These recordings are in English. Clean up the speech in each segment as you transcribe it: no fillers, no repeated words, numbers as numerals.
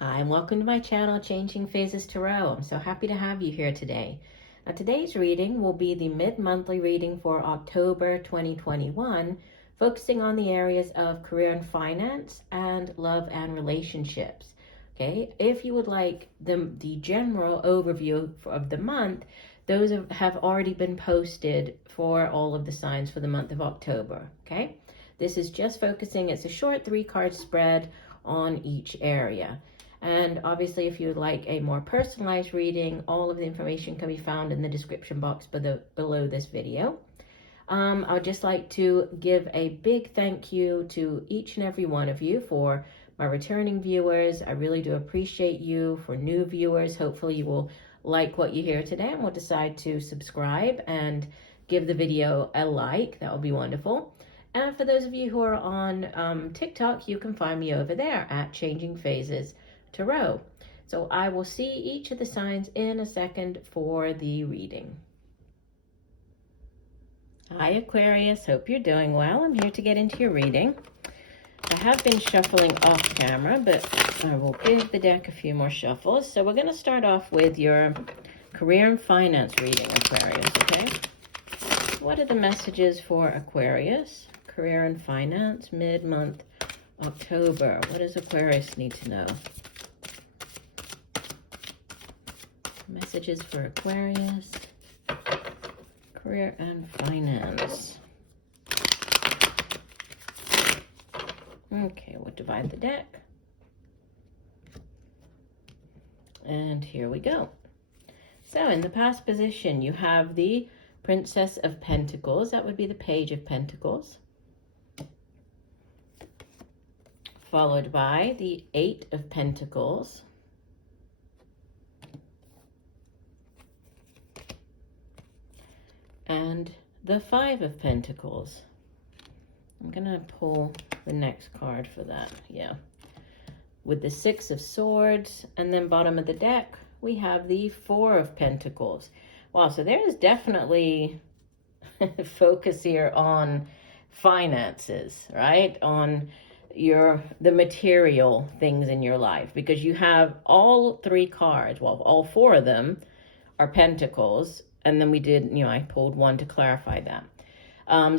Hi, and welcome to my channel, Changing Phases Tarot. I'm so happy to have you here today. Now, today's reading will be the mid-monthly reading for October 2021, focusing on the areas of career and finance and love and relationships. Okay, if you would like the general overview of the month, those have already been posted for all of the signs for the month of October. Okay, this is just focusing, it's a short 3-card spread on each area. And obviously, if you would like a more personalized reading, all of the information can be found in the description box below this video. I'd just like to give a big thank you to each and every one of you for my returning viewers. I really do appreciate you. For new viewers, hopefully you will like what you hear today and will decide to subscribe and give the video a like. That would be wonderful. And for those of you who are on TikTok, you can find me over there at Changing Phases Tarot. So I will see each of the signs in a second for the reading. Hi Aquarius, hope you're doing well. I'm here to get into your reading. I have been shuffling off camera, but I will give the deck a few more shuffles. So we're going to start off with your career and finance reading, Aquarius, okay? What are the messages for Aquarius? Career and finance, mid-month, October. What does Aquarius need to know? Messages for Aquarius, career and finance. Okay, we'll divide the deck. And here we go. So in the past position, you have the Princess of Pentacles. That would be the Page of Pentacles. Followed by the 8 of Pentacles. And the 5 of Pentacles. I'm going to pull the next card for that, yeah. With the 6 of Swords, and then bottom of the deck, we have the 4 of Pentacles. Wow, so there is definitely focus here on finances, right? On the material things in your life, because you have all 3 cards, well, all 4 of them are Pentacles. And then we did, I pulled one to clarify that.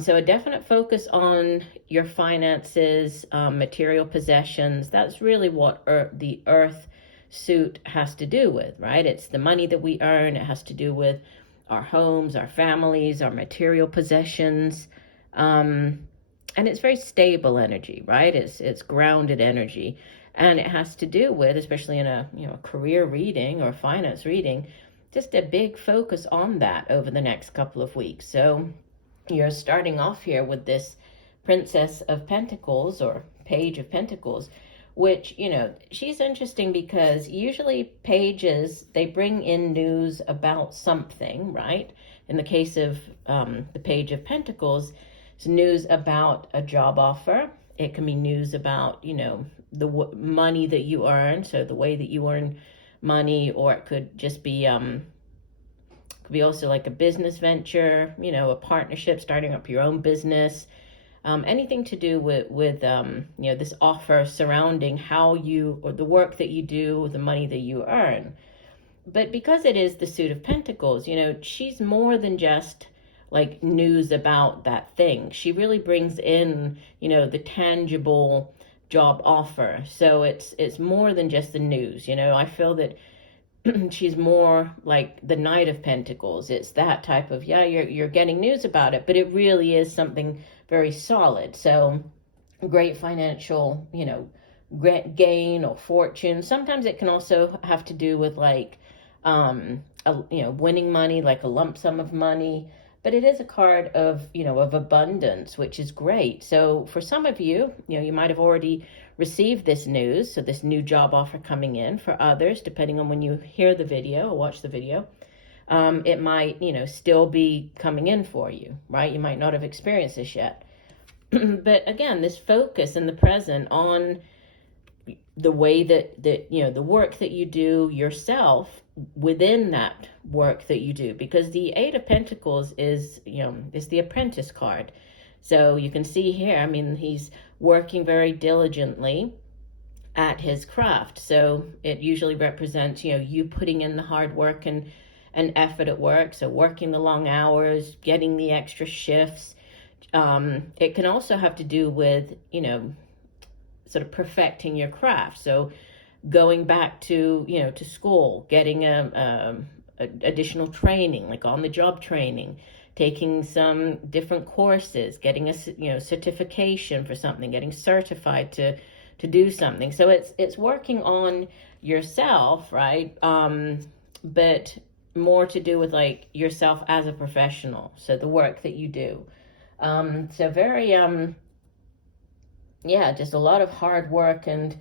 So a definite focus on your finances, material possessions. That's really what the Earth suit has to do with, right? It's the money that we earn. It has to do with our homes, our families, our material possessions. And it's very stable energy, right? It's grounded energy. And it has to do with, especially in a career reading or finance reading, just a big focus on that over the next couple of weeks. So you're starting off here with this Princess of Pentacles or Page of Pentacles, which, she's interesting because usually pages, they bring in news about something, right? In the case of the Page of Pentacles, it's news about a job offer. It can be news about, the money that you earn, so the way that you earn money, or it could just be could be also like a business venture, a partnership, starting up your own business, anything to do with this offer surrounding how you, or the work that you do, the money that you earn. But because it is the suit of Pentacles, she's more than just like news about that thing. She really brings in the tangible job offer. So it's more than just the news. I feel that she's more like the Knight of Pentacles. It's that type of, you're getting news about it, but it really is something very solid. So great financial, gain or fortune. Sometimes it can also have to do with like, winning money, like a lump sum of money. But it is a card of, of abundance, which is great. So for some of you, you might have already received this news. So this new job offer coming in. For others, depending on when you hear the video or watch the video, it might, still be coming in for you, right? You might not have experienced this yet. But again, this focus in the present on the way that the work that you do yourself within that work that you do, because the 8 of Pentacles is the apprentice card. So you can see here, he's working very diligently at his craft. So it usually represents, you know, you putting in the hard work and effort at work. So working the long hours, getting the extra shifts. It can also have to do with, you know, sort of perfecting your craft. So going back to, you know, to school, getting additional training, like on the job training, taking some different courses, getting a, you know, certification for something, getting certified to do something. So it's working on yourself, right? But more to do with like yourself as a professional. So the work that you do. So very, yeah, just a lot of hard work and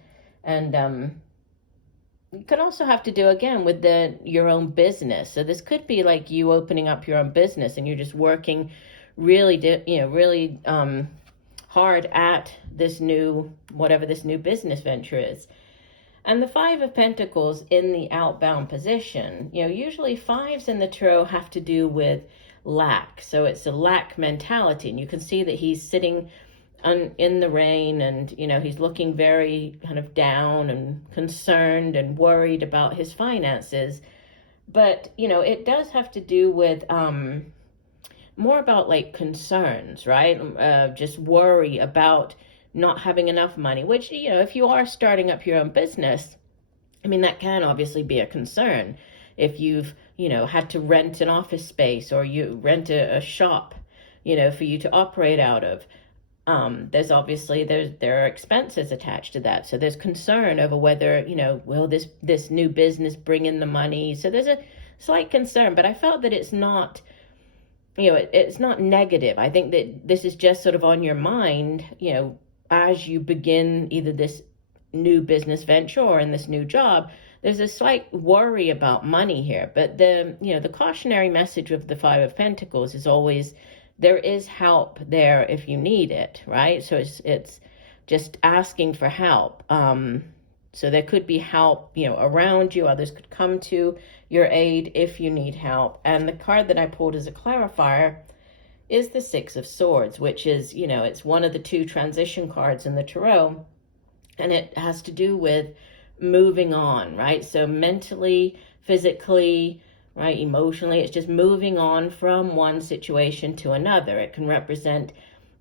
you can also have to do again with your own business. So this could be like you opening up your own business and you're just working really, really hard at this new, whatever this new business venture is. And the Five of Pentacles in the outbound position, you know, usually fives in the tarot have to do with lack. So it's a lack mentality. And you can see that he's sitting in the rain and, you know, he's looking very kind of down and concerned and worried about his finances. But, you know, it does have to do with more about like concerns, right? Just worry about not having enough money, which, you know, if you are starting up your own business, I mean, that can obviously be a concern. If you've, you know, had to rent an office space or you rent a shop, you know, for you to operate out of, there's obviously, there are expenses attached to that. So there's concern over whether, you know, will this new business bring in the money? So there's a slight concern, but I felt that it's not, you know, it's not negative. I think that this is just sort of on your mind, you know, as you begin either this new business venture or in this new job. There's a slight worry about money here, but the cautionary message of the Five of Pentacles is always there is help there if you need it, right? So it's just asking for help. So there could be help, you know, around you. Others could come to your aid if you need help. And the card that I pulled as a clarifier is the Six of Swords, which is, you know, it's one of the two transition cards in the tarot. And it has to do with moving on, right? So mentally, physically, right, emotionally, it's just moving on from one situation to another. It can represent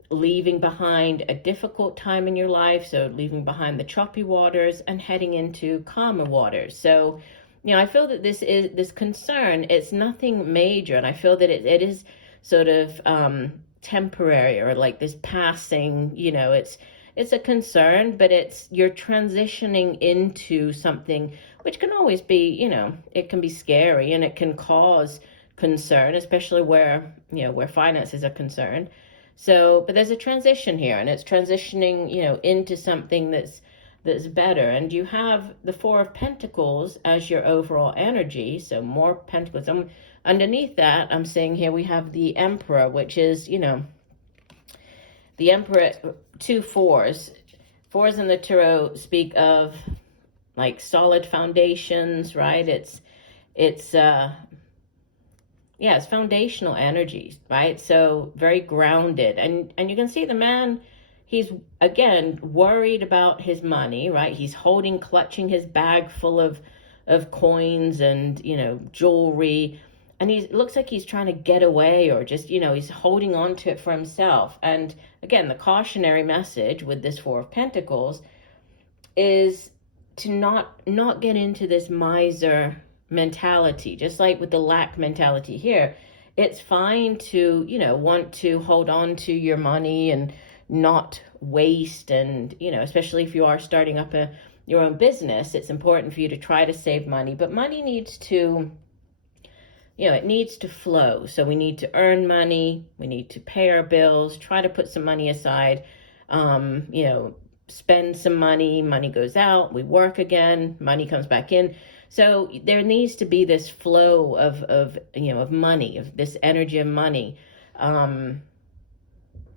leaving behind a difficult time in your life, so leaving behind the choppy waters and heading into calmer waters. So, you know, I feel that this concern, it's nothing major, and I feel that it is sort of temporary, or like this passing, you know, it's a concern, but you're transitioning into something which can always be, you know, it can be scary and it can cause concern, especially where finances are concerned. So, but there's a transition here, and it's transitioning, you know, into something that's better. And you have the Four of Pentacles as your overall energy, so more pentacles. Underneath that, I'm seeing here we have the Emperor, which is, you know, the Emperor, two fours. Fours in the tarot speak of like solid foundations, right? It's foundational energies, right? So very grounded. And you can see the man, he's, again, worried about his money, right? He's clutching his bag full of coins and, you know, jewelry. And it looks like he's trying to get away, or just, you know, he's holding on to it for himself. And again, the cautionary message with this Four of Pentacles is to not get into this miser mentality. Just like with the lack mentality here, it's fine to, you know, want to hold on to your money and not waste. And, you know, especially if you are starting up your own business, it's important for you to try to save money. But money needs to, you know, it needs to flow. So we need to earn money, we need to pay our bills, try to put some money aside, you know, spend some money goes out, we work again, money comes back in. So there needs to be this flow of you know, of money, of this energy of money. And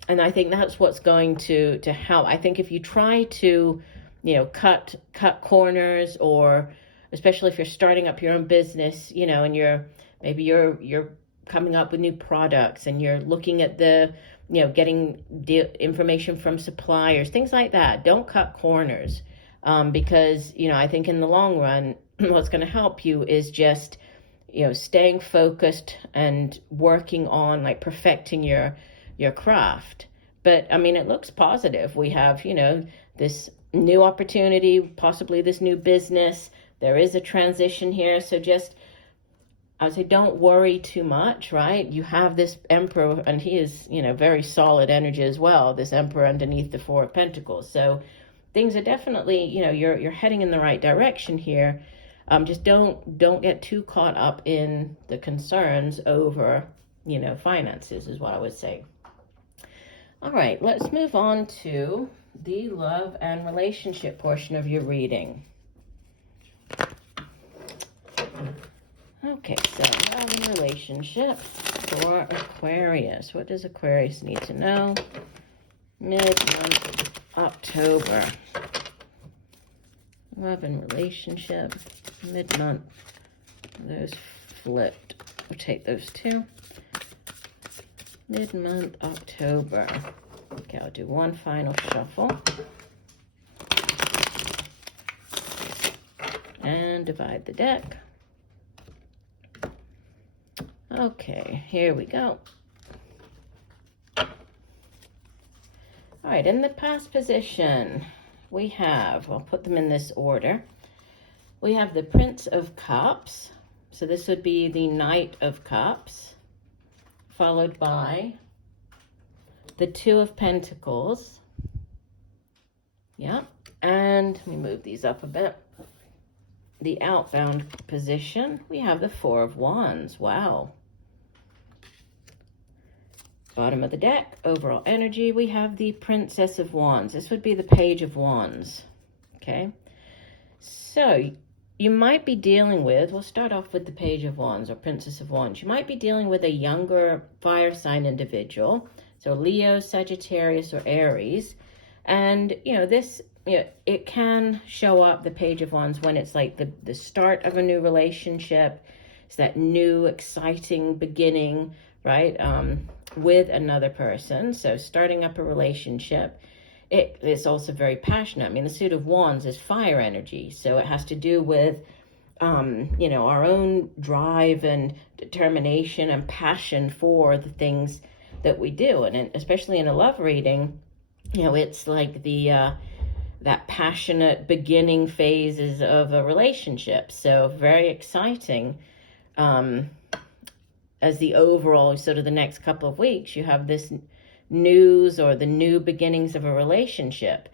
I think that's what's going to help. I think if you try to, you know, cut corners, or especially if you're starting up your own business, you know, and you're coming up with new products and you're looking at you know, getting information from suppliers, things like that. Don't cut corners. because, you know, I think in the long run, what's going to help you is just, you know, staying focused and working on like perfecting your craft. But I mean, it looks positive. We have, you know, this new opportunity, possibly this new business. There is a transition here. So just, I would say, don't worry too much, right? You have this Emperor, and he is, you know, very solid energy as well, this Emperor underneath the Four of Pentacles. So things are definitely, you know, you're heading in the right direction here. Just don't get too caught up in the concerns over, you know, finances is what I would say. All right, let's move on to the love and relationship portion of your reading. Okay, so love and relationship for Aquarius. What does Aquarius need to know? Mid-month October. Love and relationship, mid-month. Those flipped. We'll take those two. Mid-month October. Okay, I'll do one final shuffle. And divide the deck. Okay, here we go. All right, in the past position, we have, I'll put them in this order. We have the Prince of Cups. So this would be the Knight of Cups, followed by the Two of Pentacles. Yeah, and let me move these up a bit. The outbound position, we have the Four of Wands. Wow. Bottom of the deck, overall energy, we have the Princess of Wands. This would be the Page of Wands. Okay, so you might be dealing with, we'll start off with the Page of Wands or Princess of Wands. You might be dealing with a younger fire sign individual, so Leo, Sagittarius, or Aries. And, you know, this, you know, it can show up, the Page of Wands, when it's like the start of a new relationship. It's that new, exciting beginning, right, with another person. So starting up a relationship. It is also very passionate. I mean, the Suit of Wands is fire energy, so it has to do with, you know, our own drive and determination and passion for the things that we do. And especially in a love reading, you know, it's like the that passionate beginning phases of a relationship. So very exciting. As the overall sort of the next couple of weeks, you have this news or the new beginnings of a relationship.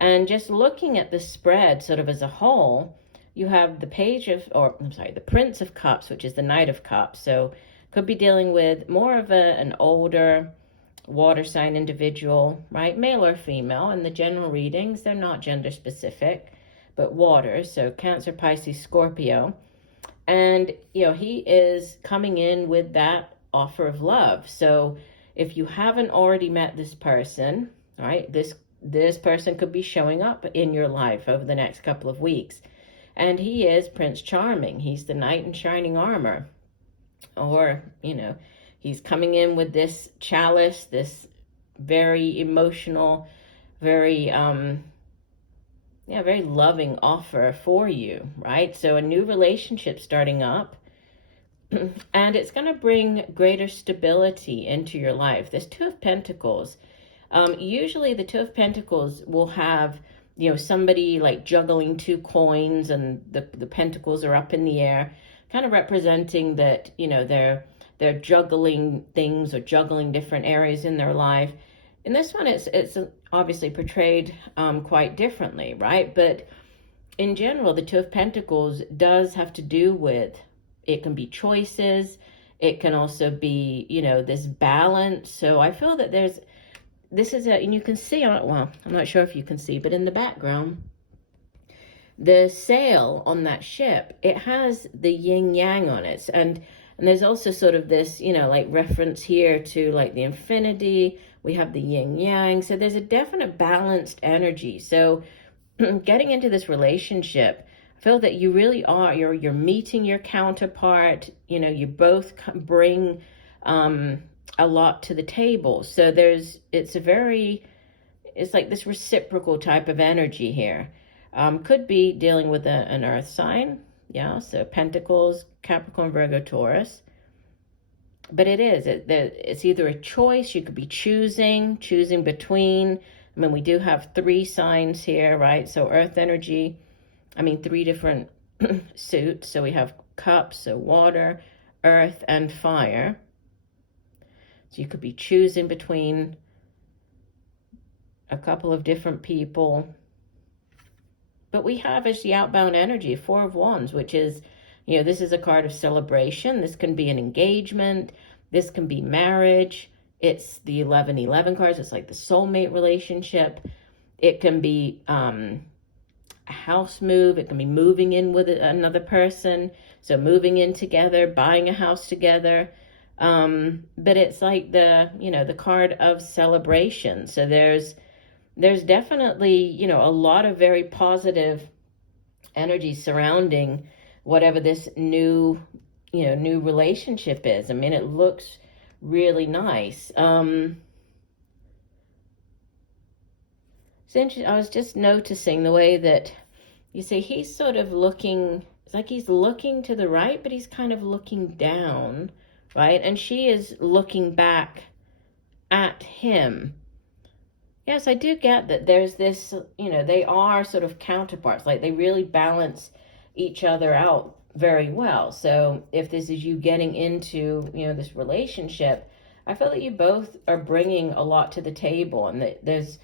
And just looking at the spread sort of as a whole, you have the the Prince of Cups, which is the Knight of Cups. So could be dealing with more of an older water sign individual, right? Male or female. In the general readings, they're not gender specific, but water. So Cancer, Pisces, Scorpio. And, you know, he is coming in with that offer of love. So if you haven't already met this person, right, this person could be showing up in your life over the next couple of weeks. And he is Prince Charming. He's the knight in shining armor. Or, you know, he's coming in with this chalice, this very emotional, very, very loving offer for you, right? So a new relationship starting up. And it's going to bring greater stability into your life. This Two of Pentacles, usually the Two of Pentacles will have, you know, somebody like juggling two coins and the pentacles are up in the air, kind of representing that, you know, they're juggling things or juggling different areas in their life. In this one, it's obviously portrayed quite differently, right? But in general, the Two of Pentacles does have to do with, it can be choices. It can also be, you know, this balance. So I feel that and you can see, well, I'm not sure if you can see, but in the background, the sail on that ship, it has the yin yang on it. And there's also sort of this, you know, like reference here to like the infinity. We have the yin yang. So there's a definite balanced energy. So getting into this relationship, I feel that you really are, you're meeting your counterpart. You know, you both bring a lot to the table. So it's like this reciprocal type of energy here. Could be dealing with an earth sign. Yeah, so Pentacles, Capricorn, Virgo, Taurus. But it's either a choice. You could be choosing between. I mean, we do have 3 signs here, right? So earth energy, 3 different suits. So we have cups, so water, earth, and fire. So you could be choosing between a couple of different people. But we have as the outbound energy, 4 of Wands, which is, this is a card of celebration. This can be an engagement. This can be marriage. It's the 11-11 cards. It's like the soulmate relationship. It can be a house move. It can be moving in with another person. So moving in together, buying a house together. But it's like the card of celebration. So there's definitely, a lot of very positive energy surrounding whatever this new relationship is. It looks really nice. It's interesting. I was just noticing the way that you see he's sort of looking, it's like he's looking to the right, but he's kind of looking down, right? And she is looking back at him. Yes, I do get that there's this, they are sort of counterparts, like they really balance each other out very well. So if this is you getting into, this relationship, I feel that you both are bringing a lot to the table, and that there's,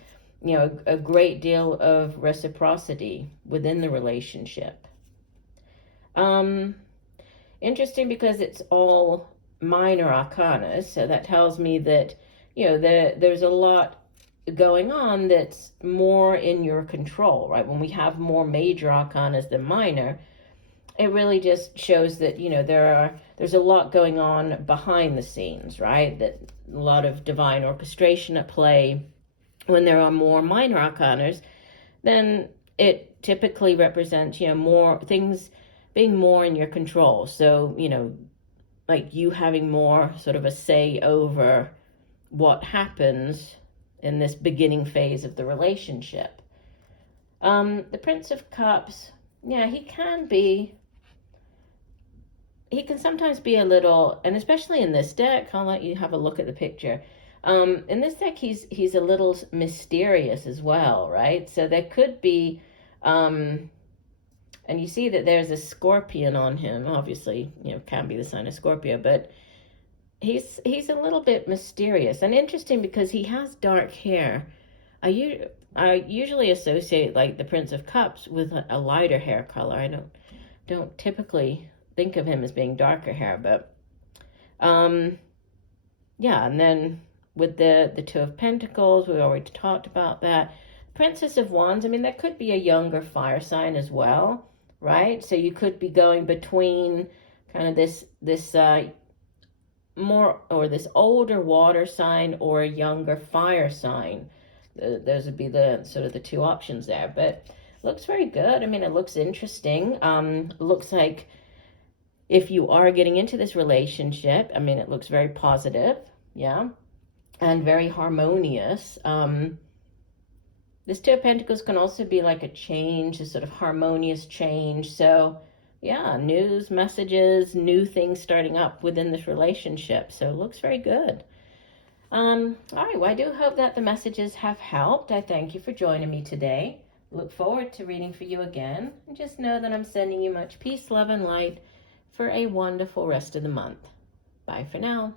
a great deal of reciprocity within the relationship. Interesting, because it's all minor arcanas, so that tells me that, there's a lot going on that's more in your control, right? When we have more major arcanas than minor, it really just shows that, there's a lot going on behind the scenes, right? That a lot of divine orchestration at play. When there are more minor arcanas, then it typically represents, more things being more in your control. So, like you having more sort of a say over what happens in this beginning phase of the relationship. The Prince of Cups, yeah, he can sometimes be a little, and especially in this deck, I'll let you have a look at the picture. In this deck, he's a little mysterious as well, right? So there could be, and you see that there's a scorpion on him. Obviously, can be the sign of Scorpio, but he's a little bit mysterious and interesting because he has dark hair. I usually associate like the Prince of Cups with a lighter hair color. I don't typically think of him as being darker hair, but yeah. And then with the 2 of Pentacles, we already talked about that. Princess of Wands, that could be a younger fire sign as well, right? So you could be going between kind of this more, or this older water sign or a younger fire sign. Those would be the sort of the 2 options there, but looks very good. It looks interesting. Looks like if you are getting into this relationship, it looks very positive, yeah, and very harmonious. This 2 of Pentacles can also be like a change, a sort of harmonious change. So yeah, news, messages, new things starting up within this relationship. So it looks very good. All right, well, I do hope that the messages have helped. I thank you for joining me today. Look forward to reading for you again. And just know that I'm sending you much peace, love, and light for a wonderful rest of the month. Bye for now.